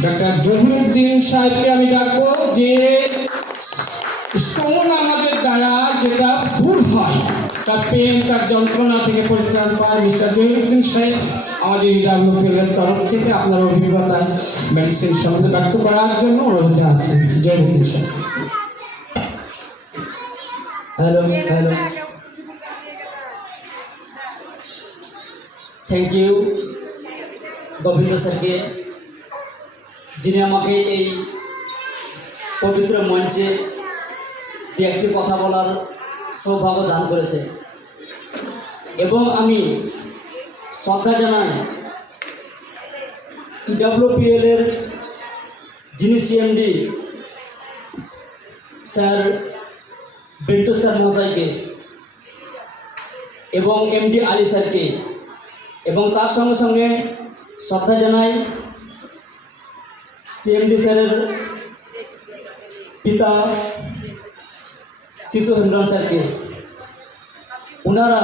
Doctor Zahiruddin সাহেবকে আমি ডাকবো যে শ্রমণ আমাদের দ্বারা যেটা ভুল হয় তার পেন তার যন্ত্রণা থেকে পরিত্রাণ পায় মিস্টার জহিরুদ্দিন সাহেব আমাদের ইডাব্লিউপিএলের তরফ থেকে আপনার অভিজ্ঞতায় মেডিসিন সম্বন্ধে ব্যক্ত করার জন্য অনুরোধ আছে। জহিরুদ্দিন সাহেব। Hello hello, thank you Gobinda স্যারকে, যিনি আমাকে এই পবিত্র মঞ্চে যে একটি কথা বলার সৌভাগ্য দান করেছে এবং আমি শ্রদ্ধা জানাই ইডাব্লিউপিএলের যিনি সিএমডি স্যার বিন্টু স্যার মহাশয়কে এবং এমডি আলী স্যারকে, এবং তার সঙ্গে সঙ্গে শ্রদ্ধা জানাই সিএমডি স্যারের পিতা শিশু হেমব্রম স্যারকে। ওনারা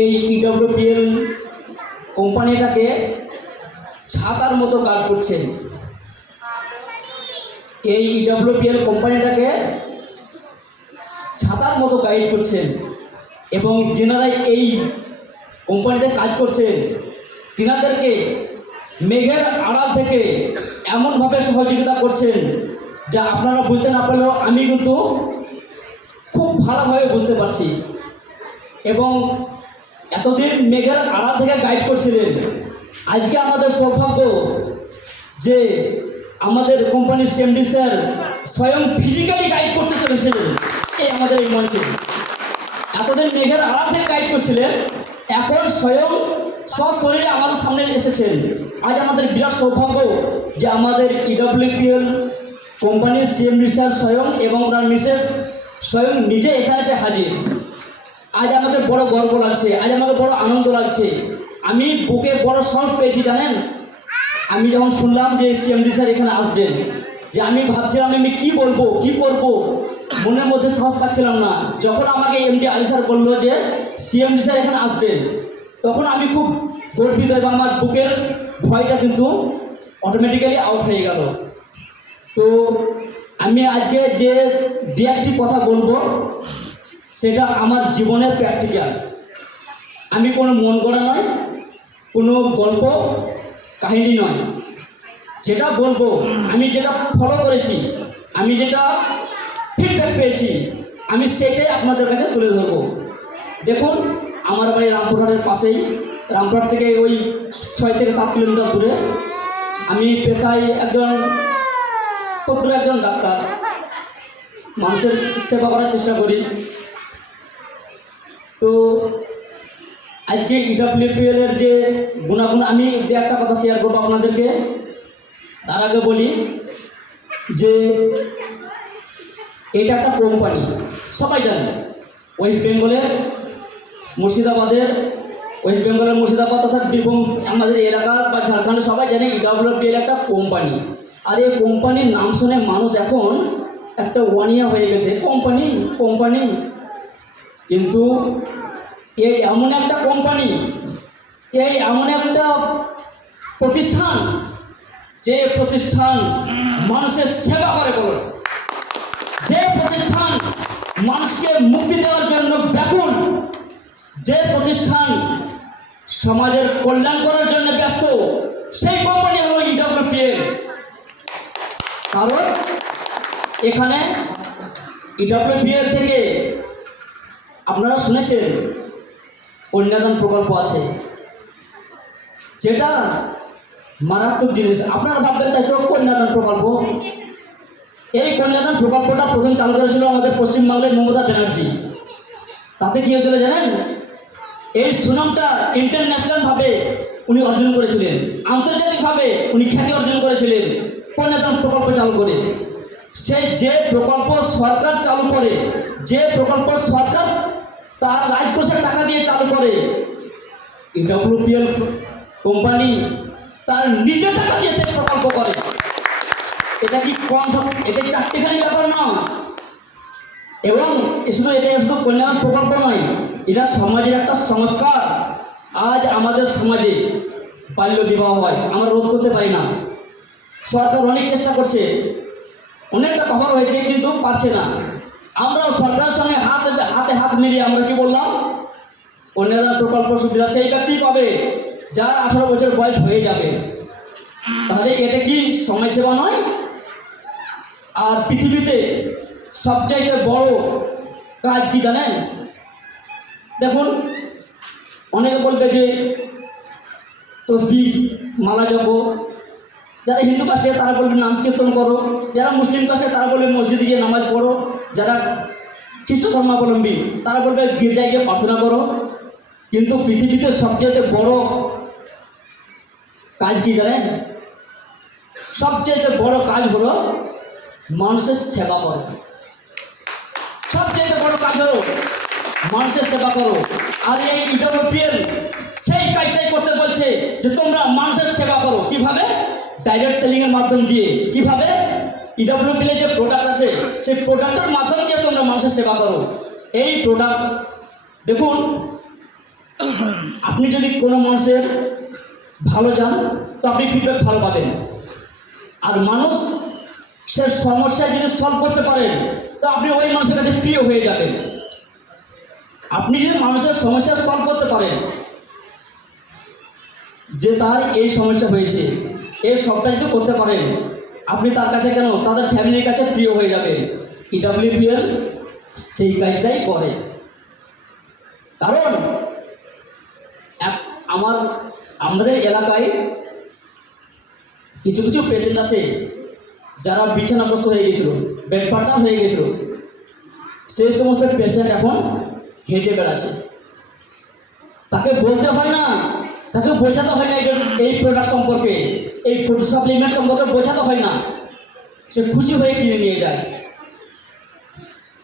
এই ইডাব্লিউপিএল কোম্পানিটাকে ছাতার মতো গার্ড করছেন। এই ইডাব্লিউপিএল কোম্পানিটাকে ছাতার মতো গাইড করছেন এবং যেনারা এই কোম্পানিতে কাজ করছেন তিনাদেরকে মেঘের আড়াল থেকে এমনভাবে সহযোগিতা করছেন যা আপনারা বুঝতে না পারলেও আমি কিন্তু খুব ভালোভাবে বুঝতে পারছি। এবং এতদিন মেঘের আড়াল থেকে গাইড করছিলেন, আজকে আমাদের সৌভাগ্য যে আমাদের কোম্পানির সিএমডি স্যার স্বয়ং ফিজিক্যালি গাইড করতে চলেছিলেন এই আমাদের এই মঞ্চে। এতদিন মেঘের আড়াল থেকে গাইড করছিলেন, এখন স্বয়ং সশরীরে আমাদের সামনে এসেছেন। আজ আমাদের বিরাট সৌভাগ্য যে আমাদের ইডাব্লিউপিএল কোম্পানির সিএমডি স্যার স্বয়ং এবং তার মিসেস স্বয়ং নিজে এখানে এসে হাজির। আজ আমাদের বড় গর্ব লাগছে, আজ আমাকে বড় আনন্দ লাগছে। আমি বুকে বড় সাহস পেয়েছি জানেন, আমি যখন শুনলাম যে সিএমডি স্যার এখানে আসবেন, যে আমি ভাবছিলাম আমি কি বলবো কি করব, মনের মধ্যে সাহস পাচ্ছিলাম না। যখন আমাকে এমডি আলী স্যার বললো যে সিএমডি স্যার এখানে আসবেন, তখন আমি খুব গর্বিত এবং আমার বুকের ভয়টা কিন্তু অটোমেটিক্যালি আউট হয়ে গেল। তো আমি আজকে যে দু একটি কথা বলবো সেটা আমার জীবনের প্র্যাকটিক্যাল। আমি কোনো মন গড়া নয়, কোনো গল্প কাহিনী নয়। যেটা বলবো আমি যেটা ফলো করেছি, আমি যেটা ফিডব্যাক পেয়েছি, আমি সেটাই আপনাদের কাছে তুলে ধরবো। দেখুন, আমার বাড়ি রামপুরহাটের পাশেই, রামপুরহাট থেকে ওই 6 থেকে 7 কিলোমিটার দূরে। আমি পেশায় একজন ডাক্তার, মানুষের সেবা করার চেষ্টা করি। তো আজকে ইডাব্লিউপিএলের যে গুণাগুণ, আমি যে একটা কথা শেয়ার করবো আপনাদেরকে। তার আগে বলি যে এটা একটা কোম্পানি, সবাই জানে। ওয়েস্ট বেঙ্গলের মুর্শিদাবাদ তথা বীরভূম আমাদের এলাকার বা ঝাড়খণ্ডে সবাই জানে ইডাব্লিউপিএল একটা কোম্পানি। আর এই কোম্পানির নাম শুনে মানুষ এখন একটা ওয়ানিয়া হয়ে গেছে, কোম্পানি। কিন্তু এই এমন একটা কোম্পানি, এই এমন একটা প্রতিষ্ঠান, যে প্রতিষ্ঠান মানুষের সেবা করে, বলো, যে প্রতিষ্ঠান মানুষকে মুক্তি দেওয়ার জন্য ব্যাকুল, যে প্রতিষ্ঠান সমাজের কল্যাণ করার জন্য ব্যস্ত, সেই কোম্পানি হলো ইডাব্লিউপিএল। কারণ এখানে ইডাব্লিউপিএল থেকে আপনারা শুনেছেন কন্যাদান প্রকল্প আছে, যেটা মারাত্মক জিনিস। আপনারা ভাববেন তাই তো, কন্যাদান প্রকল্প, এই কন্যাদান প্রকল্পটা প্রথম চালু করেছিল আমাদের পশ্চিমবাংলার মমতা ব্যানার্জি। তাতে কী হয়েছিল জানেন? এই সুনামটা ইন্টারন্যাশনালভাবে উনি অর্জন করেছিলেন, আন্তর্জাতিকভাবে উনি খ্যাতি অর্জন করেছিলেন কন্যাদান প্রকল্প চালু করে। যে প্রকল্প সরকার চালু করে, যে প্রকল্প সরকার তার রাজকোষের টাকা দিয়ে চালু করে, ইডাব্লিউপিএল কোম্পানি তার নিজের টাকা দিয়ে সেই প্রকল্প করে। এটা কি কম? এটা চারটেখানি ব্যাপার না। এবং এটা শুধু কল্যাণ প্রকল্প নয়, এটা সমাজের একটা সংস্কার। আজ আমাদের সমাজে বাল্য বিবাহ হয়, আমরা রোধ করতে পারি না। সরকার অনেক চেষ্টা করছে, অনেকটা কভার হয়েছে কিন্তু পারছে না। আমরাও সরকারের সঙ্গে হাতে হাত মিলিয়ে আমরা কি বললাম, কন্যাদান প্রকল্প সুবিধা সেই ব্যক্তি পাবে যার 18 বছর বয়স হয়ে যাবে। তাহলে এটা কি সমাজসেবা নয়? আর পৃথিবীতে সবচাইতে বড় কাজ কি জানেন? দেখুন, অনেকে বলবে যে তসবিহ মালা জপ, যারা হিন্দু কাস্টে তারা বলবে নাম কীর্তন করো, যারা মুসলিম কাস্টে তারা বলবে মসজিদে গিয়ে নামাজ পড়ো, যারা খ্রিস্ট ধর্মাবলম্বী তারা বলবে গির্জায় গিয়ে প্রার্থনা করো। কিন্তু পৃথিবীতে সবচেয়ে বড় কাজ কি জানেন? সবচেয়ে বড় কাজ হলো মানুষের সেবা করো। সবচেয়ে বড় কাজ হলো মানুষের সেবা করো। আর এই ইউরোপিয়ান সেই কাজটাই করতে বলছে যে তোমরা মানুষের সেবা করো। কিভাবে? ডাইরেক্ট সেলিংয়ের মাধ্যম দিয়ে। কিভাবে? ইডব্লিউপিএল যে প্রোডাক্ট আছে সেই প্রোডাক্টের মাধ্যম দিয়ে তোমরা মানুষের সেবা করো। এই প্রোডাক্ট দেখুন, আপনি যদি কোনো মানুষের ভালো চান তো আপনি ফিডব্যাক ভালো পাবেন। আর মানুষ সে সমস্যা যদি সলভ করতে পারেন তো আপনি ওই মানুষের কাছে প্রিয় হয়ে যাবেন। আপনি যদি মানুষের সমস্যা সলভ করতে পারেন, যে তার এই সমস্যা হয়েছে এই সবটা যদি করতে পারেন, আপনি তার কাছে কেন তাদের ফ্যামিলির কাছে প্রিয় হয়ে যাবেন। ইডব্লিউপিএল সেই কাজটাই করে। কারণ আমাদের এলাকায় কিছু কিছু পেশেন্ট আছে যারা বিছানাগ্রস্ত হয়ে গেছিল, বেডপার্টনার হয়ে গেছিল, সেই সমস্ত পেশেন্ট এখন হেঁটে বেড়াচ্ছে। তাকে বলতে হয় না, তাকে বোঝাতে হয় না এই প্রোডাক্ট সম্পর্কে, এই ফুড সাপ্লিমেন্ট সম্পর্কে বোঝাতে হয় না, সে খুশি হয়ে কিনে নিয়ে যায়।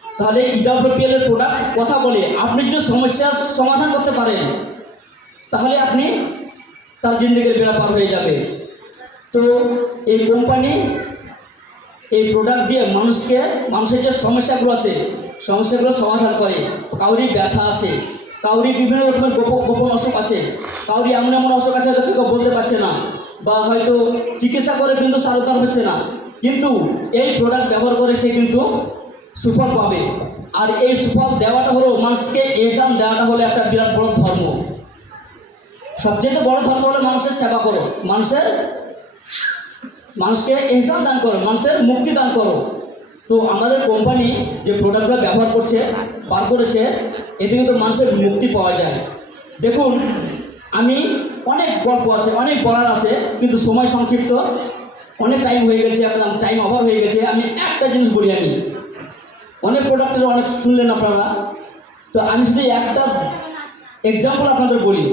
তাহলে ইডব্লিউপিএল এর প্রোডাক্ট কথা বলে আপনি যদি সমস্যার সমাধান করতে পারেন তাহলে আপনি তার জিন্দেগির বেড়া পার হয়ে যাবে। তো এই কোম্পানি এই প্রোডাক্ট দিয়ে মানুষের যে সমস্যাগুলো আছে সমস্যাগুলো সমাধান করে। কাউরি ব্যথা আছে, কাউরি বিভিন্ন রকমের গোপন অসুখ আছে, কাউরি এমন অসুখ আছে হয়তো কেউ বলতে পারছে না, বা হয়তো চিকিৎসা করে কিন্তু সারোদ্ধার হচ্ছে না, কিন্তু এই প্রোডাক্ট ব্যবহার করে সে কিন্তু সুফল পাবে। আর এই সুফল দেওয়াটা হলো মানুষকে এহসান দেওয়াটা হলো একটা বিরাট বড় ধর্ম। সবচেয়ে বড় ধর্ম হলো মানুষের সেবা করো, মানুষকে এহসান দান করো, মানুষের মুক্তি দান করো। তো আমাদের কোম্পানি যে প্রোডাক্টগুলো ব্যবহার করছে বার করেছে এতে কিন্তু মানুষের মুক্তি পাওয়া যায়। দেখুন, আমি অনেক গল্প আছে, অনেক বলার আছে, কিন্তু সময় সংক্ষিপ্ত, অনেক টাইম হয়ে গেছে, আপনার টাইম ওভার হয়ে গেছে। আমি একটা জিনিস বলি, আমি অনেক প্রোডাক্টের অনেক শুনলেন আপনারা, তো আমি শুধু একটা এক্সাম্পল আপনাদের বলি।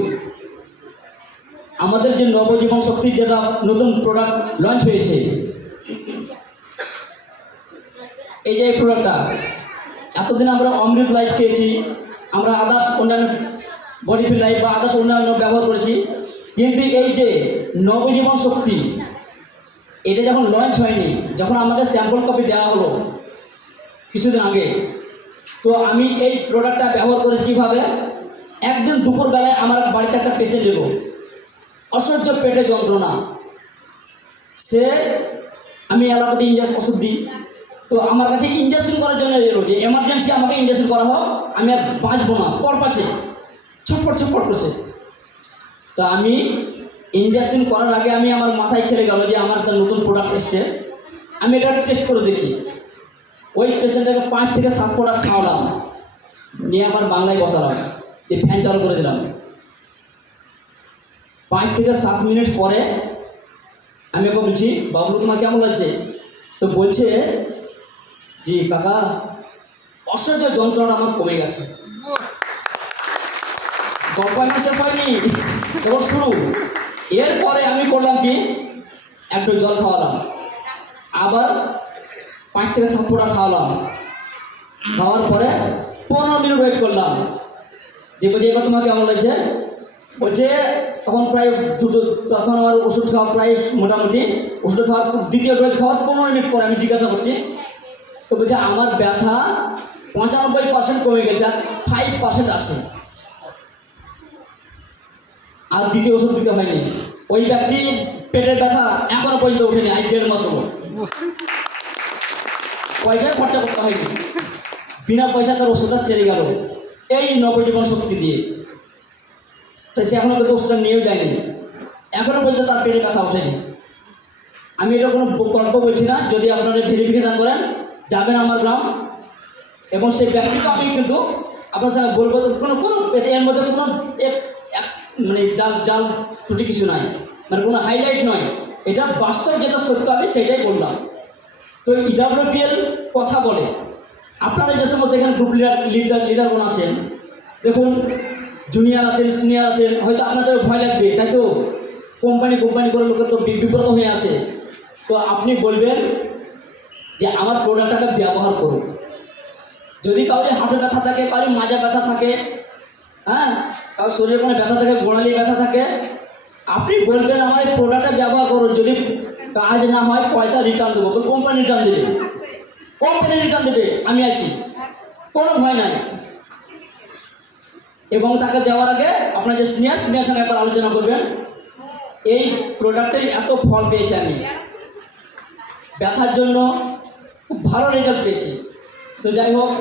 আমাদের যে নবজীবন শক্তি যেটা নতুন প্রোডাক্ট লঞ্চ হয়েছে, এই যে এই প্রোডাক্টটা, এতদিন আমরা অমৃত লাইফ খেয়েছি, আমরা আদার্স অন্যান্য বডিফিল লাইফ বা আদার্স অন্যান্য ব্যবহার করেছি, কিন্তু এই যে নবজীবন শক্তি এটা যখন লঞ্চ হয়নি, যখন আমাদের স্যাম্পল কপি দেওয়া হলো কিছুদিন আগে, তো আমি এই প্রোডাক্টটা ব্যবহার করেছি কীভাবে? একদিন দুপুরবেলায় আমার বাড়িতে একটা পেশেন্ট এলো, অসহ্য পেটে যন্ত্রণা, আমি এলাকাতে ইঞ্জেকশন ওষুধ দিই, তো আমার কাছে ইঞ্জেকশন করার জন্য এলো যে এমার্জেন্সি আমাকে ইঞ্জেকশন করা হোক, আমি আর বাঁচবো না, তড়পাচ্ছে, ছটপট করছে। তো আমি ইঞ্জেকশন করার আগে আমি আমার মাথায় খেলে গেল যে আমার একটা নতুন প্রোডাক্ট এসছে, আমি এটা টেস্ট করে দেখি। ওই পেশেন্টটাকে 5 থেকে 7 প্রোডাক্ট খাওয়ালাম, নিয়ে আমার বাংলায় বসালাম, এই ফ্যান চালু করে দিলাম। 5 থেকে 7 মিনিট পরে আমি ওকে বলছি, বাবলু তোমার কেমন লাগছে? তো বলছে, জি কাকা, অসহ্য যন্ত্রণা আমার কমে গেছে। গল্প আমার শেষ হয়নি, তখন শুরু। এরপরে আমি করলাম কি, একটু জল খাওয়ালাম, আবার 5 থেকে 7 ফোঁটা খাওয়ালাম, খাওয়ার পরে 15 মিনিট ওয়েট করলাম, দেখবো যে এবার তোমার কেমন লাগছে? বলছে তখন প্রায় তখন আমার ওষুধ খাওয়া প্রায় মোটামুটি ওষুধ খাওয়ার দ্বিতীয় ডোজ খাওয়ার 15 মিনিট পরে আমি জিজ্ঞাসা করছি, তো বলছে আমার ব্যথা 95% কমে গেছে, আর 5% আছে, আর দ্বিতীয় ওষুধ দিতে হয়নি। ওই ব্যক্তি পেটের ব্যথা এখনো পর্যন্ত ওঠেনি, আজ 1.5 মাস হলো। পয়সা খরচা করতে হয়নি, বিনা পয়সা তার ওষুধটা সেরে গেল এই নবজীবন শক্তি দিয়ে। তাই সে এখনো কিন্তু ওষুধটা নিয়েও যায়নি, এখনো পর্যন্ত তার পেটে ব্যথা ওঠেনি। আমি এটা কোনো গল্প বলছি না, যদি আপনারা ভেরিফিকেশান করেন যাবেন আমার গ্রাম, এবং সেই ব্যক্তিকে আমি কিন্তু আপনার সঙ্গে বলবো, কোনো কোনো এর মধ্যে কোনো মানে জাল ত্রুটি কিছু নাই, মানে কোনো হাইলাইট নয়, এটা বাস্তব যেটা সত্য আমি সেটাই বললাম। তো ইডাব্লিউপিএল কথা বলে, আপনারা যে সমস্ত এখানে গ্রুপ লিডারগণ আছেন, দেখুন জুনিয়র আছেন, সিনিয়র আছেন, হয়তো আপনাদের ভয় লাগবে, তাই তো কোম্পানি করে লোকের তো বিব্রত হয়ে আসে। তো আপনি বলবেন যে আমার প্রোডাক্টটাকে ব্যবহার করুন। যদি কাউরি হাঁটু ব্যথা থাকে, কাউরি মাজা ব্যথা থাকে, হ্যাঁ, কারোর শরীরে কোনো ব্যথা থাকে, গোড়ালি ব্যথা থাকে, আপনি বলবেন আমার এই প্রোডাক্টটা ব্যবহার করুন। যদি কাজ না হয় পয়সা রিটার্ন দেবো, কোম্পানি রিটার্ন দেবে, কোম্পানি রিটার্ন দেবে, আমি আসি, কোনো ভয় নাই। এবং তাকে দেওয়ার আগে আপনার যে সিনিয়র সঙ্গে একবার আলোচনা করবেন, এই প্রোডাক্টের এত ফল পেয়েছি আমি, ব্যথার জন্য খুব ভালো রেজাল্ট পেয়েছি। তো যাই হোক,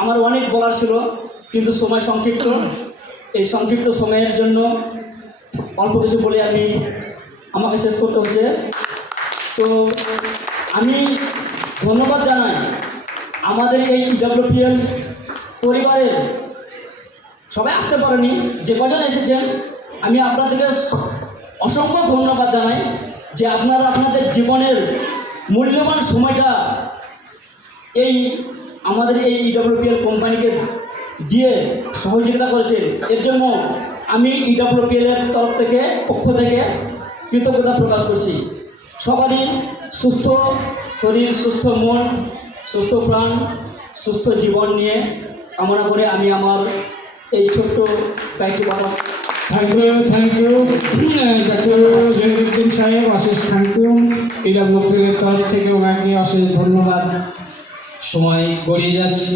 আমার অনেক বলার ছিল, কিন্তু সময় সংক্ষিপ্ত, এই সংক্ষিপ্ত সময়ের জন্য অল্প কিছু বলে আমাকে শেষ করতে হচ্ছে। তো আমি ধন্যবাদ জানাই আমাদের এই ইডাব্লিউপিএল পরিবারের, সবাই আসতে পারেনি, যে কজন এসেছেন আমি আপনাদেরকে অসংখ্য ধন্যবাদ জানাই যে আপনারা আপনাদের জীবনের মূল্যবান সময়টা এই আমাদের এই ইডাব্লিউপিএল কোম্পানিকে দিয়ে সহযোগিতা করেছেন। এর জন্য আমি ইডাব্লিউপিএলের পক্ষ থেকে কৃতজ্ঞতা প্রকাশ করছি। সবারই সুস্থ শরীর, সুস্থ মন, সুস্থ প্রাণ, সুস্থ জীবন নিয়ে কামনা করে আমি আমার এই ছোট্ট কয়েকটি কথা। থ্যাংক ইউ ডক্টর জহিরুদ্দিন সাহেব, অশেষ থ্যাংক ইউ। ইডাব্লিউপিএলের তরফ থেকে ওনাকে অশেষ ধন্যবাদ। সময় গড়িয়ে যাচ্ছে।